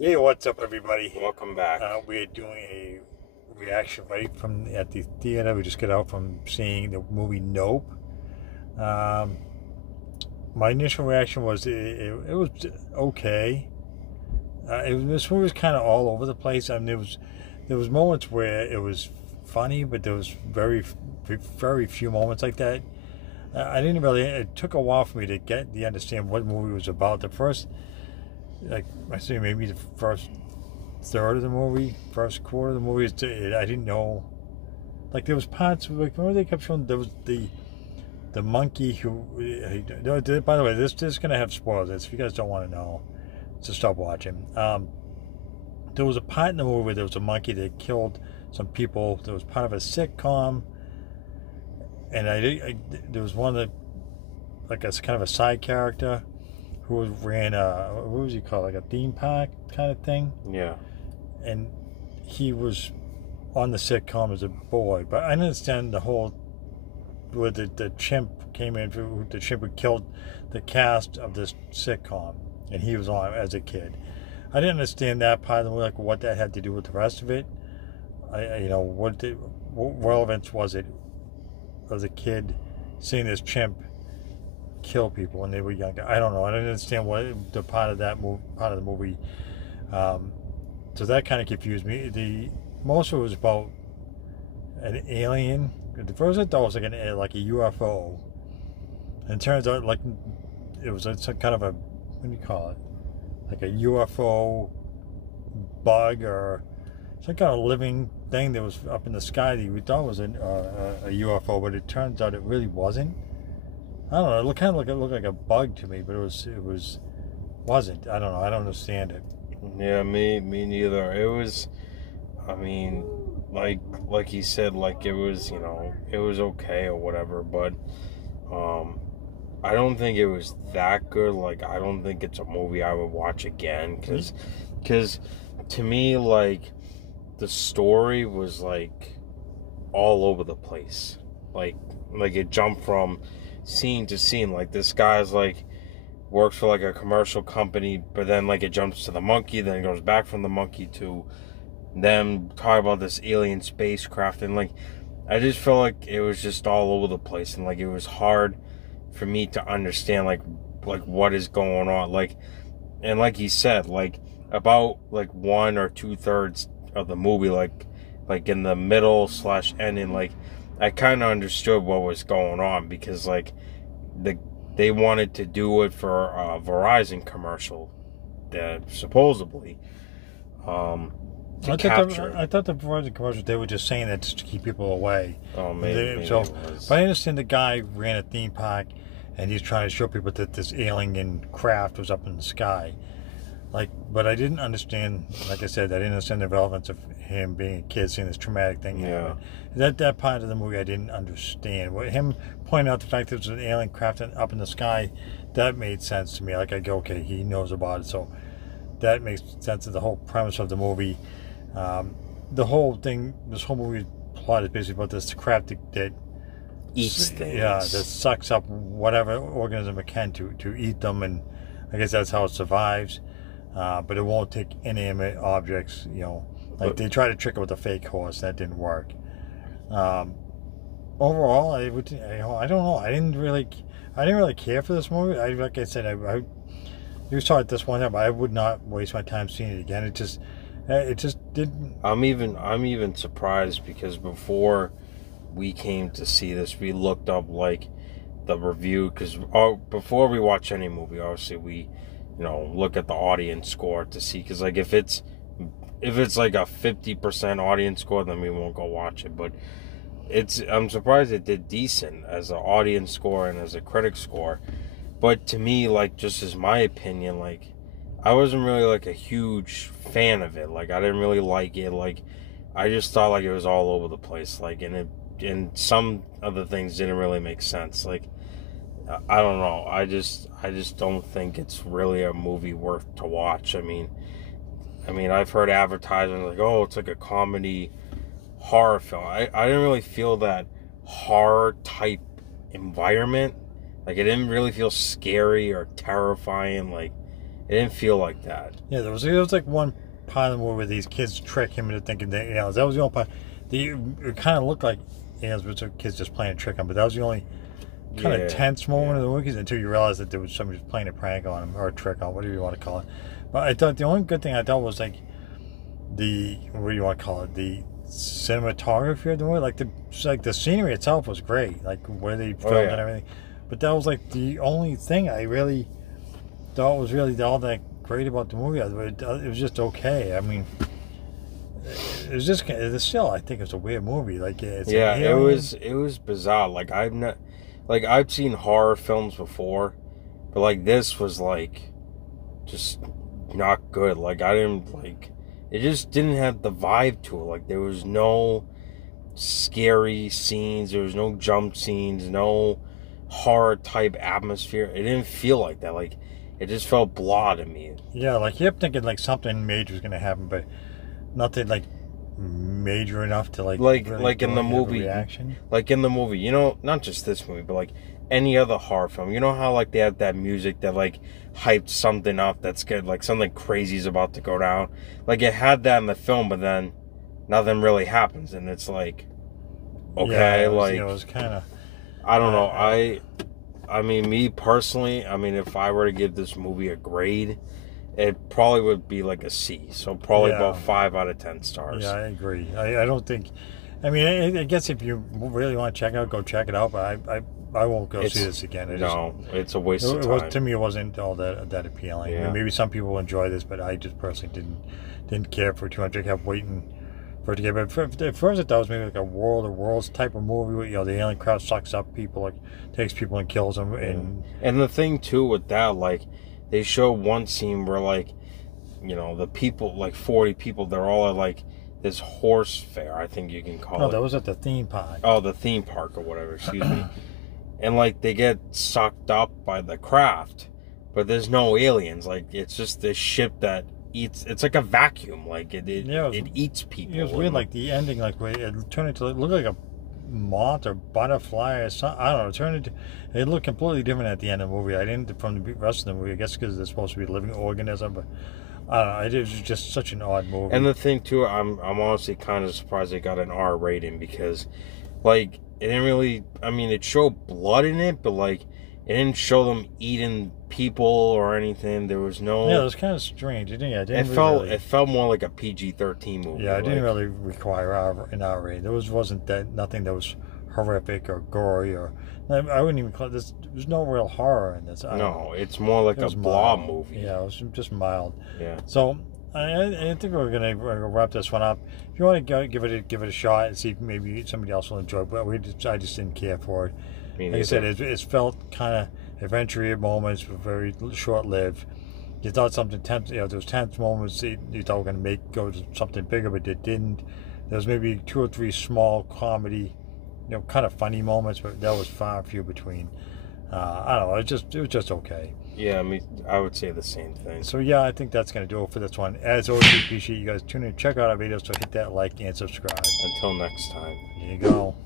Hey, what's up, everybody? Welcome back. We're doing a reaction right from at the theater. We just got out from seeing the movie Nope. Um, my initial reaction was it was okay. This movie was kind of all over the place. I mean, there was moments where it was funny, but there was very few moments like that. I didn't really. It took a while for me to understand what the movie was about. The first, like I say, maybe the first third of the movie, first quarter of the movie, I didn't know. Like there was parts, like remember they kept showing there was the monkey who. By the way, this is gonna have spoilers. If you guys don't want to know, just stop watching. There was a part in the movie where there was a monkey that killed some people. There was part of a sitcom, and there was one that, like a kind of a side character, who ran what was he called, like a theme park kind of thing. Yeah. And he was on the sitcom as a boy, but I understand the whole where the chimp came in, the chimp who killed the cast of this sitcom, and he was on as a kid. I didn't understand that part of the movie, like what that had to do with the rest of it. What relevance was it as a kid seeing this chimp kill people when they were younger? I don't know. I didn't understand what the part of the movie. So that kind of confused me. Most of it was about an alien. The first I thought was like a UFO, and it turns out like it was some kind of a, what do you call it? Like a UFO bug or some kind of living thing that was up in the sky that we thought was a UFO, but it turns out it really wasn't. I don't know. It looked like a bug to me, but it wasn't. I don't know. I don't understand it. Yeah, me neither. It was, I mean, like he said, like it was, it was okay or whatever, but I don't think it was that good. Like, I don't think it's a movie I would watch again, because to me, like, the story was like all over the place. Like it jumped from scene to scene. Like this guy's like works for like a commercial company, but then like it jumps to the monkey, then it goes back from the monkey to them talking about this alien spacecraft, and like I just felt like it was just all over the place, and like it was hard for me to understand like what is going on. Like, and like he said, like about like 1 or 2/3 of the movie, like in the middle / ending, like I kind of understood what was going on, because like they wanted to do it for a Verizon commercial that supposedly to capture. I thought the Verizon commercials, they were just saying that just to keep people away. Oh, maybe So, it was. but I understand the guy ran a theme park, and he's trying to show people that this alien craft was up in the sky. Like, but I didn't understand. Like I said, I didn't understand the relevance of him being a kid seeing this traumatic thing happen. That part of the movie I didn't understand. Him pointing out the fact that there's an alien craft up in the sky, that made sense to me. Like I go, okay, he knows about it, so that makes sense of the whole premise of the movie. The whole thing, this whole movie plot is basically about this craft that Eats things. Yeah, that sucks up whatever organism it can to eat them, and I guess that's how it survives. But it won't take inanimate objects, like they tried to trick it with a fake horse. That didn't work. Overall, I don't know. I didn't really care for this movie. Like I said, you saw it this one time, but I would not waste my time seeing it again. It just didn't. I'm even surprised, because before we came to see this, we looked up like the review, because before we watch any movie, obviously we look at the audience score to see, because like if it's like a 50% audience score, then we won't go watch it. But I'm surprised it did decent as an audience score and as a critic score. But to me, like, just as my opinion, like, I wasn't really like a huge fan of it. Like, I didn't really like it. Like, I just thought like it was all over the place. Like, and some of the things didn't really make sense. Like, I don't know. I just don't think it's really a movie worth to watch. I mean, I've heard advertisements like, oh, it's like a comedy horror film. I didn't really feel that horror type environment. Like, it didn't really feel scary or terrifying. Like, It didn't feel like that. Yeah, there was like one part of the movie where these kids trick him into thinking that aliens. That was the only part. It kind of looked like aliens, but the kids just playing a trick on him. But that was the only kind of tense moment of the movie until you realize that there was somebody playing a prank on him or a trick on, whatever you want to call it. But I thought the only good thing I thought was like what do you want to call it? The cinematography of the movie, like the scenery itself was great, like where they filmed and everything. But that was like the only thing I really thought was really all that great about the movie. It was just okay. I mean, it was just still. I think it's a weird movie. Like it was bizarre. Like I've seen horror films before, but like this was like just not good. Like I didn't like. It just didn't have the vibe to it. Like there was no scary scenes. There was no jump scenes. No horror type atmosphere. It didn't feel like that. Like it just felt blah to me. Yeah, like you kept thinking like something major was gonna happen, but nothing like major enough to like really like in the movie reaction. Like in the movie, you know, not just this movie, but like any other horror film. You know how like they have that music that like hyped something up that's good, like something crazy is about to go down. Like it had that in the film, but then nothing really happens, and it's like, okay, it was, like it was kind of. I don't know. I mean, me personally, I mean, if I were to give this movie a grade, it probably would be like a C. So probably about 5 out of 10 stars. Yeah, I agree. I don't think. I mean, I guess if you really want to check it out, go check it out. But I won't go see this again. It's a waste of time. To me, it wasn't all that appealing. Yeah. I mean, maybe some people will enjoy this, but I just personally didn't care for it too much. I kept waiting for it to get. But at first, I thought it was maybe like a World of Worlds type of movie. Where, you know, the alien craft sucks up people, like takes people and kills them. And the thing too with that, like, they show one scene where like, you know, the people, like 40 people, they're all at like this horse fair, I think you can call it. No, that was at the theme park. Oh, the theme park or whatever, excuse me. And like they get sucked up by the craft, but there's no aliens. Like it's just this ship that eats. It's like a vacuum. Like it eats people. It was weird. Like the ending, like it turned into, it looked like a moth or butterfly or something. I don't know. It looked completely different at the end of the movie. I didn't from the rest of the movie. I guess because they're supposed to be a living organism, but I don't know. It was just such an odd movie. And the thing too, I'm honestly kind of surprised it got an R rating because, like, it didn't really. I mean, it showed blood in it, but like, it didn't show them eating people or anything. There was no. Yeah, it was kind of strange. It felt more like a PG-13 movie. Yeah, it didn't really require an R rating. There wasn't nothing that was horrific or gory or. I wouldn't even call this. There's no real horror in this. No, it's more like a blob movie. Yeah, it was just mild. Yeah. So I think we're gonna wrap this one up. If you want to give it a shot and see if maybe somebody else will enjoy it, but I just didn't care for it. Like I said, it felt kind of adventure moments, but very short-lived. You thought something tense, those tense moments you thought were going to go to something bigger, but it didn't. There was maybe 2 or 3 small comedy, kind of funny moments, but that was far few between. I don't know, it was just okay. Yeah, I would say the same thing. So yeah, I think that's going to do it for this one. As always, we appreciate you guys tuning in. Check out our videos, so hit that like and subscribe. Until next time. There you go.